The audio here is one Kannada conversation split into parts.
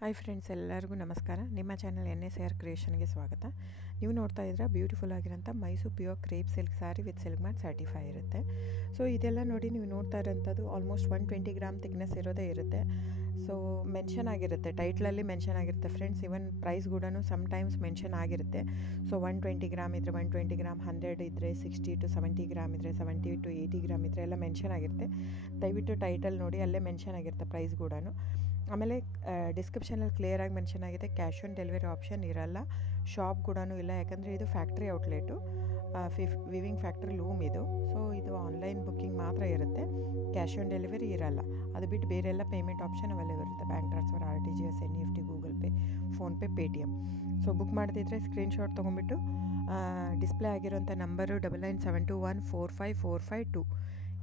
ಹಾಯ್ ಫ್ರೆಂಡ್ಸ್, ಎಲ್ಲರಿಗೂ ನಮಸ್ಕಾರ. ನಿಮ್ಮ ಚಾನಲ್ NSAR ಕ್ರಿಯೇಷನ್ಗೆ ಸ್ವಾಗತ. ನೀವು ನೋಡ್ತಾ ಇದ್ರೆ ಬ್ಯೂಟಿಫುಲ್ ಆಗಿರೋಂಥ Mysuru pure crepe silk saree with silk mark certify ಇರುತ್ತೆ. ಸೊ ಇದೆಲ್ಲ ನೋಡಿ, ನೀವು ನೋಡ್ತಾ ಇರೋಂಥದ್ದು ಆಲ್ಮೋಸ್ಟ್ 120 ಗ್ರಾಮ್ ಥಿಕ್ನೆಸ್ ಇರೋದೇ ಇರುತ್ತೆ. ಸೊ ಮೆನ್ಷನ್ ಆಗಿರುತ್ತೆ, ಟೈಟ್ಲಲ್ಲಿ ಮೆನ್ಷನ್ ಆಗಿರುತ್ತೆ ಫ್ರೆಂಡ್ಸ್. ಇವನ್ ಪ್ರೈಸ್ ಕೂಡ ಸಮ್ಟೈಮ್ಸ್ ಮೆನ್ಷನ್ ಆಗಿರುತ್ತೆ. ಸೊ 120 ಗ್ರಾಮ್ ಇದ್ದರೆ 120 ಗ್ರಾಮ್, 100 ಇದ್ದರೆ 60 to 70 ಗ್ರಾಮ್ ಇದ್ದರೆ 70 to 80 ಗ್ರಾಮ್ ಇದ್ದರೆ ಎಲ್ಲ ಮೆನ್ಷನ್ ಆಗಿರುತ್ತೆ. ದಯವಿಟ್ಟು ಟೈಟಲ್ ನೋಡಿ, ಅಲ್ಲೇ ಮೆನ್ಷನ್ ಆಗಿರುತ್ತೆ ಪ್ರೈಸ್ ಕೂಡ. ಆಮೇಲೆ ಡಿಸ್ಕ್ರಿಪ್ಷನಲ್ಲಿ ಕ್ಲಿಯರಾಗಿ ಮೆನ್ಷನ್ ಆಗಿದೆ, ಕ್ಯಾಶ್ ಆನ್ ಡೆಲಿವರಿ ಆಪ್ಷನ್ ಇರಲ್ಲ, ಶಾಪ್ ಕೂಡ ಇಲ್ಲ. ಯಾಕಂದರೆ ಇದು factory outlet, viewing factory loom ಇದು. ಸೊ ಇದು ಆನ್ಲೈನ್ ಬುಕ್ಕಿಂಗ್ ಮಾತ್ರ ಇರುತ್ತೆ, ಕ್ಯಾಶ್ ಆನ್ ಡೆಲಿವರಿ ಇರಲ್ಲ. ಅದು ಬಿಟ್ಟು ಬೇರೆಲ್ಲ ಪೇಮೆಂಟ್ ಆಪ್ಷನ್ ಅವೈಲೇಬಲ್ ಇರುತ್ತೆ, bank transfer, RTGS, NEFT, Google pay, PhonePe, Paytm. So book ಮಾಡ್ತಿದ್ರೆ ಸ್ಕ್ರೀನ್ಶಾಟ್ ತೊಗೊಂಬಿಟ್ಟು ಡಿಸ್ಪ್ಲೇ ಆಗಿರೋಂಥ ನಂಬರು 9972145452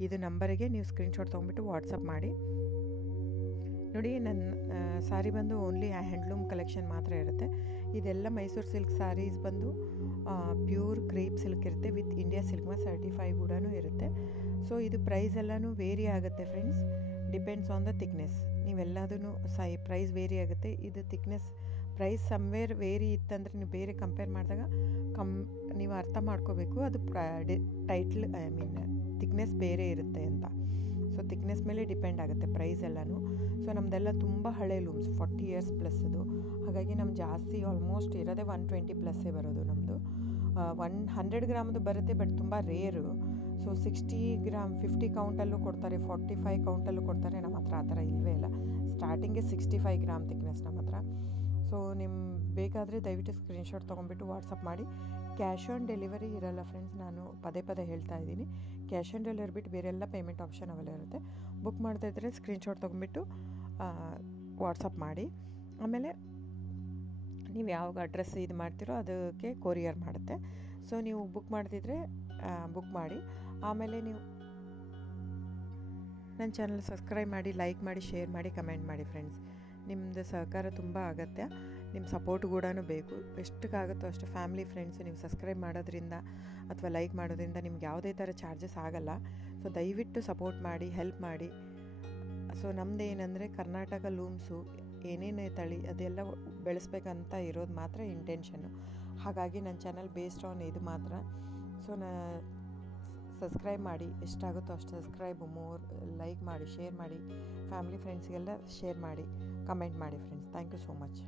ಇದು ನಂಬರಿಗೆ ನೀವು ಸ್ಕ್ರೀನ್ಶಾಟ್ ತೊಗೊಂಬಿಟ್ಟು ವಾಟ್ಸಪ್ ಮಾಡಿ. ನೋಡಿ, ನನ್ನ ಸ್ಯಾರಿ ಬಂದು ಓನ್ಲಿ ಹ್ಯಾಂಡ್ಲೂಮ್ ಕಲೆಕ್ಷನ್ ಮಾತ್ರ ಇರುತ್ತೆ. ಇದೆಲ್ಲ ಮೈಸೂರು ಸಿಲ್ಕ್ ಸ್ಯಾರೀಸ್ ಬಂದು ಪ್ಯೂರ್ ಕ್ರೇಪ್ ಸಿಲ್ಕ್ ಇರುತ್ತೆ, with India silk mark certify ಕೂಡ ಇರುತ್ತೆ. ಸೊ ಇದು ಪ್ರೈಸ್ ಎಲ್ಲನೂ ವೇರಿ ಆಗುತ್ತೆ friends, depends on the thickness. ನೀವೆಲ್ಲದೂ ಪ್ರೈಸ್ ವೇರಿ ಆಗುತ್ತೆ. ಇದು ಥಿಕ್ನೆಸ್ ಪ್ರೈಸ್ ಸಮ್ವೇರ್ ವೇರಿ ಇತ್ತಂದರೆ ನೀವು ಬೇರೆ ಕಂಪೇರ್ ಮಾಡಿದಾಗ ನೀವು ಅರ್ಥ ಮಾಡ್ಕೋಬೇಕು, ಅದು ಥಿಕ್ನೆಸ್ ಬೇರೆ ಇರುತ್ತೆ ಅಂತ. ಸೊ ಥಿಕ್ನೆಸ್ ಮೇಲೆ ಡಿಪೆಂಡ್ ಆಗುತ್ತೆ ಪ್ರೈಸ್ ಎಲ್ಲನೂ. ಸೊ ನಮ್ಮದೆಲ್ಲ ತುಂಬ ಹಳೆ ಲೂಮ್ಸ್, 40 years ಪ್ಲಸ್ ಅದು. ಹಾಗಾಗಿ ನಮ್ಮ ಜಾಸ್ತಿ ಆಲ್ಮೋಸ್ಟ್ ಇರೋದೇ 120 ಪ್ಲಸ್ಸೇ ಬರೋದು ನಮ್ಮದು. 100 ಗ್ರಾಮದು ಬರುತ್ತೆ, ಬಟ್ ತುಂಬ ರೇರು. ಸೊ 60 ಗ್ರಾಮ್ 50 ಕೌಂಟಲ್ಲೂ ಕೊಡ್ತಾರೆ, 45 ಕೌಂಟಲ್ಲೂ ಕೊಡ್ತಾರೆ. ನಮ್ಮ ಹತ್ರ ಆ ಥರ ಇಲ್ಲವೇ ಇಲ್ಲ. ಸ್ಟಾರ್ಟಿಂಗೇ 65 ಗ್ರಾಮ್ ಥಿಕ್ನೆಸ್ ನಮ್ಮ ಹತ್ರ. ಸೊ ನಿಮ್ಮ ಬೇಕಾದರೆ ದಯವಿಟ್ಟು ಸ್ಕ್ರೀನ್ಶಾಟ್ ತೊಗೊಂಬಿಟ್ಟು ವಾಟ್ಸಪ್ ಮಾಡಿ. ಕ್ಯಾಶ್ ಆನ್ ಡೆಲಿವರಿ ಇರಲ್ಲ ಫ್ರೆಂಡ್ಸ್, ನಾನು ಪದೇ ಪದೇ ಹೇಳ್ತಾ ಇದ್ದೀನಿ. ಕ್ಯಾಶ್ ಆನ್ ಡೆಲಿವರಿ ಬಿಟ್ಟು ಬೇರೆಲ್ಲ ಪೇಮೆಂಟ್ ಆಪ್ಷನ್ ಅವೈಲೇಬಲ್ ಇರುತ್ತೆ. ಬುಕ್ ಮಾಡ್ತಾ ಇದ್ದರೆ ಸ್ಕ್ರೀನ್ಶಾಟ್ ತೊಗೊಂಬಿಟ್ಟು ವಾಟ್ಸಪ್ ಮಾಡಿ. ಆಮೇಲೆ ನೀವು ಯಾವಾಗ ಅಡ್ರೆಸ್ ಇದು ಮಾಡ್ತೀರೋ ಅದಕ್ಕೆ ಕೊರಿಯರ್ ಮಾಡುತ್ತೆ. ಸೊ ನೀವು ಬುಕ್ ಮಾಡ್ತಿದ್ರೆ ಬುಕ್ ಮಾಡಿ. ಆಮೇಲೆ ನೀವು ನನ್ನ ಚಾನಲ್ ಸಬ್ಸ್ಕ್ರೈಬ್ ಮಾಡಿ, ಲೈಕ್ ಮಾಡಿ, ಶೇರ್ ಮಾಡಿ, ಕಮೆಂಟ್ ಮಾಡಿ ಫ್ರೆಂಡ್ಸ್. ನಿಮ್ಮದು ಸಹಕಾರ ತುಂಬ ಅಗತ್ಯ, ನಿಮ್ಮ ಸಪೋರ್ಟ್ ಕೂಡ ಬೇಕು. ಎಷ್ಟಕ್ಕಾಗುತ್ತೋ ಅಷ್ಟು ಫ್ಯಾಮಿಲಿ ಫ್ರೆಂಡ್ಸ್ ನೀವು ಸಬ್ಸ್ಕ್ರೈಬ್ ಮಾಡೋದ್ರಿಂದ ಅಥವಾ ಲೈಕ್ ಮಾಡೋದ್ರಿಂದ ನಿಮ್ಗೆ ಯಾವುದೇ ಥರ ಚಾರ್ಜಸ್ ಆಗಲ್ಲ. ಸೊ ದಯವಿಟ್ಟು ಸಪೋರ್ಟ್ ಮಾಡಿ, ಹೆಲ್ಪ್ ಮಾಡಿ. ಸೊ ನಮ್ಮದು ಏನಂದರೆ ಕರ್ನಾಟಕ ಲೂಮ್ಸು ಏನೇನೇ ತಳಿ ಅದೆಲ್ಲ ಬೆಳೆಸ್ಬೇಕಂತ ಇರೋದು ಮಾತ್ರ ಇಂಟೆನ್ಷನ್ನು. ಹಾಗಾಗಿ ನನ್ನ ಚಾನಲ್ ಬೇಸ್ಡ್ ಆನ್ ಇದು ಮಾತ್ರ. ಸೊ ಸಬ್ಸ್ಕ್ರೈಬ್ ಮಾಡಿ, ಎಷ್ಟಾಗುತ್ತೋ ಅಷ್ಟು ಸಬ್ಸ್ಕ್ರೈಬ್, ಲೈಕ್ ಮಾಡಿ, ಶೇರ್ ಮಾಡಿ, ಫ್ಯಾಮಿಲಿ ಫ್ರೆಂಡ್ಸ್ಗೆಲ್ಲ ಶೇರ್ ಮಾಡಿ, ಕಮೆಂಟ್ ಮಾಡಿ friends. Thank you so much.